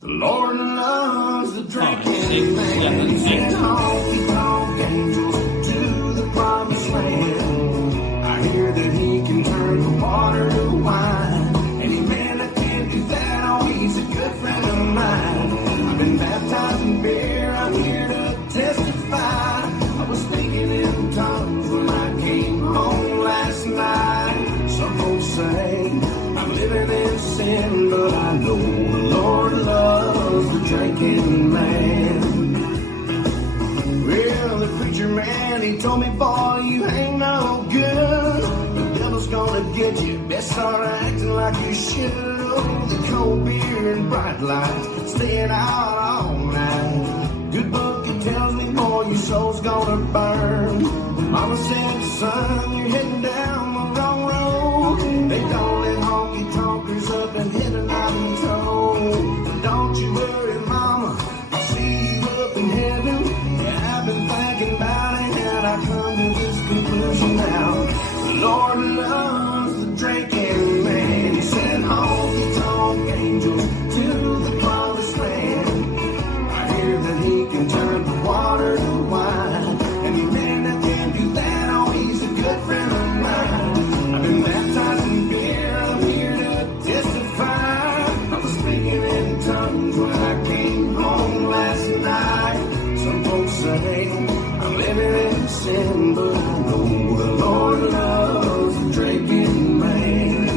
The Lord loves the drinking man. Send honky-tonk angels to the promised land. I hear that he can turn the water to wine. Any man that can do that, oh, he's a good friend of mine. I've been baptized in beer, I'm here to testify. I was speaking in tongues when I came home last night. Some folks say I'm living in sin, but I know the Lord loves the drinking man. Well, the preacher man, he told me, boy, you ain't no good. The devil's gonna get you. Best start acting like you should. Oh, the cold beer and bright lights, staying out all night. Good book, it tells me, boy, your soul's gonna burn. Mama said, son, you're heading down the wrong road. They don't let honky-tonkers up and hit a knot in toe. Don't you worry, mama, I'll see you up in heaven. Yeah, I've been thinking about it, and I come to this conclusion now. The Lord loves the drinking man. He sent honky-tonk angels to the promised land. I hear that he can turn the water to wine. Any man that can do that, oh, he's a good friend of mine. I've been baptized in beer, I'm here to testify. I was speaking in tongues when I came home last night. Some folks say I'm living in sin, but I know the Lord loves the drinking man.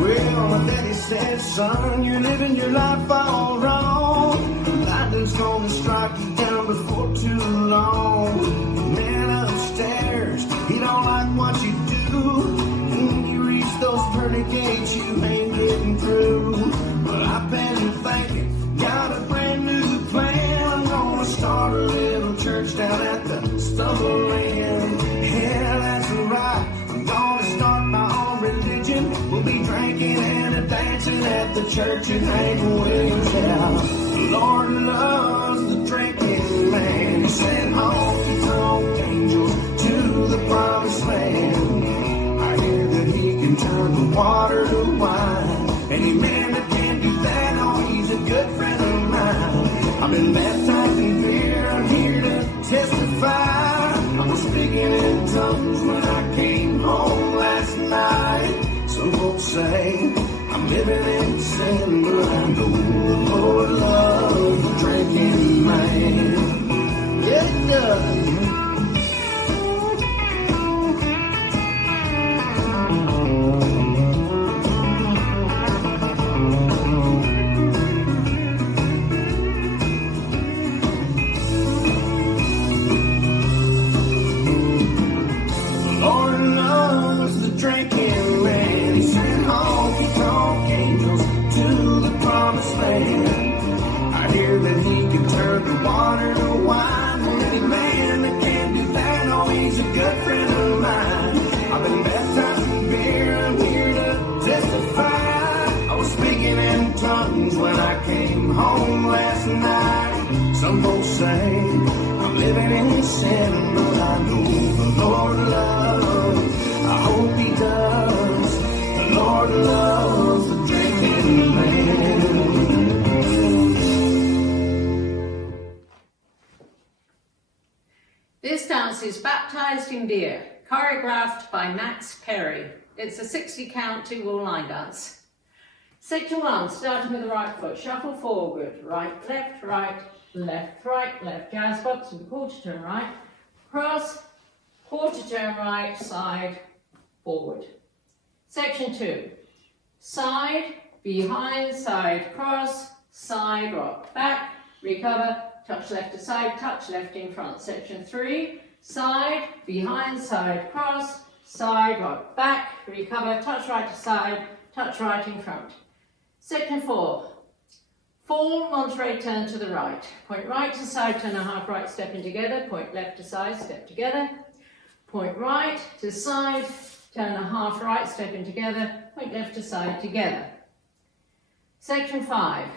Well, my daddy said, son, you're living your life all wrong. Lightning's gonna strike you down before too long. The man upstairs, he don't like what you do. When you reach those pearly gates, you ain't getting through. But I've been thinking, got a brand new plan. I'm gonna start a little church down at the Stumble Inn. Yeah, that's right. I'm gonna start my own religion. We'll be drinking and a dancing at the church at Hank Williams' house. The Lord loves the drinking man. He sent honky-tonk angels to the promised land. I hear that he can turn the water to wine. Any man that can do that, oh, he's a good friend of mine. I've been baptized in beer, I'm here to testify. I was speaking in tongues when I came home last night. Some folks say I'm living in sin, but I know the Lord loves the drinking man. Yeah, he does. When I came home last night, some folks say I'm living in sin, but I know the Lord loves. I hope he does. The Lord loves the drinking man. This dance is Baptized in Beer, choreographed by Max Perry. It's a 60 count 2-wall line dance. Section 1, starting with the right foot, shuffle forward, right, left, left, jazz box with a quarter turn right, cross, quarter turn right, side, forward. Section 2, side, behind, side, cross, side, rock, back, recover, touch left to side, touch left in front. Section 3, side, behind, side, cross, side, rock, back, recover, touch right to side, touch right in front. Section 4, full Monterey turn to the right. Point right to side, turn a half right, stepping together. Point left to side, step together. Point right to side, turn a half right, stepping together. Point left to side, together. Section 5,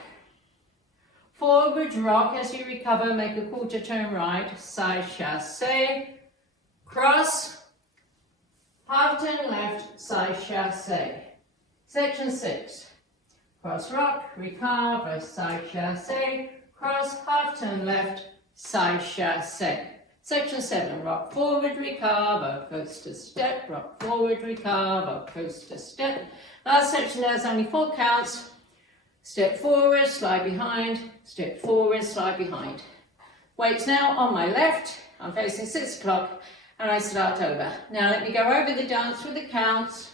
forward rock as you recover, make a quarter turn right, side chassé, cross, half turn left, side chassé. Section 6. Cross rock, recover, side chassé, cross, half turn left, side chassé. Section 7. Rock forward, recover, coaster step, rock forward, recover, coaster step. Last section there's only 4 counts. Step forward, slide behind, step forward, slide behind. Weights now on my left, I'm facing 6 o'clock, and I start over. Now let me go over the dance with the counts.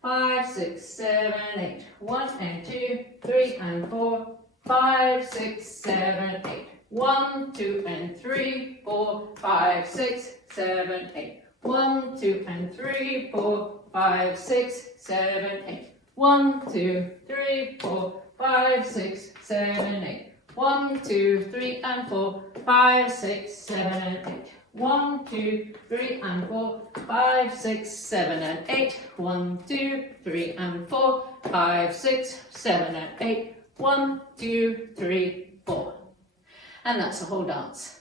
5, 6, 7, 8. 1 and 2, 3 and 4. 5, 6, 7, 8. 1, 2 and 3, 4, 5, 6, 7, 8. 1, 2 and 3, 4, 5, 6, 7, 8. 1, 2, 3, 4, 5, 6, 7, 8. 1, 2, 3 and 4, 5, 6, 7 and 8. 1, 2, 3 and 4, 5, 6, 7 and 8. 1, 2, 3 and 4, 5, 6, 7 and 8. 1, 2, 3, 4. And that's the whole dance.